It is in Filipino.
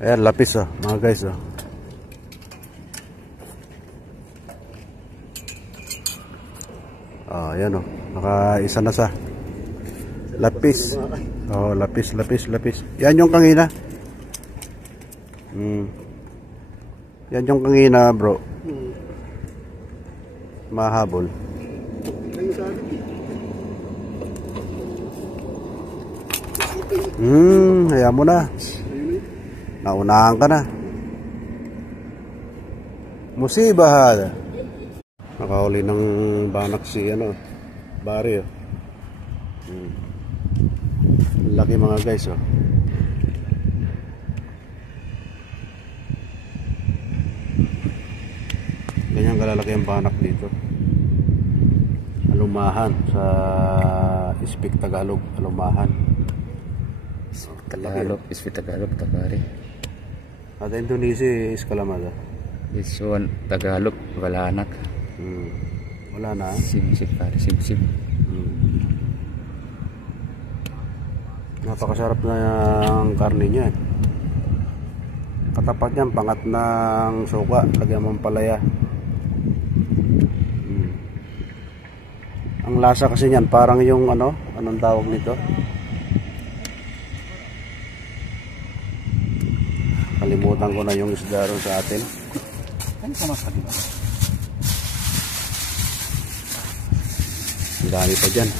Ayan, lapis oh, mga guys oh. Oh, ayan oh. Naka-isa na sa lapis. Oh, lapis. Yan yung kangina. Yan yung kangina, bro. Mahabol. Hayaan mo na. Naunahan ka na. Musibah. Nakahuli ng banak si ano, Barry oh. Laki mga guys oh. Ganyan kalalaki ang banak dito. Alumahan sa Ispik Tagalog, alumahan. Tagalog, Ispik Tagalog, Takari. At Indonesia is Kalamada. This one, Tagalog, Walanak. Wala na. Sim-sim pare, sim-sim. Napakasarap na yung karne niya. Katapat niyan, pangat ng suka. Lagyan mong palaya. Ang lasa kasi niyan, parang yung ano, anong tawag nito? Kalimutan ko na yung isda ron sa atin. Ano ka mas kalimutan? Ang dami pa dyan.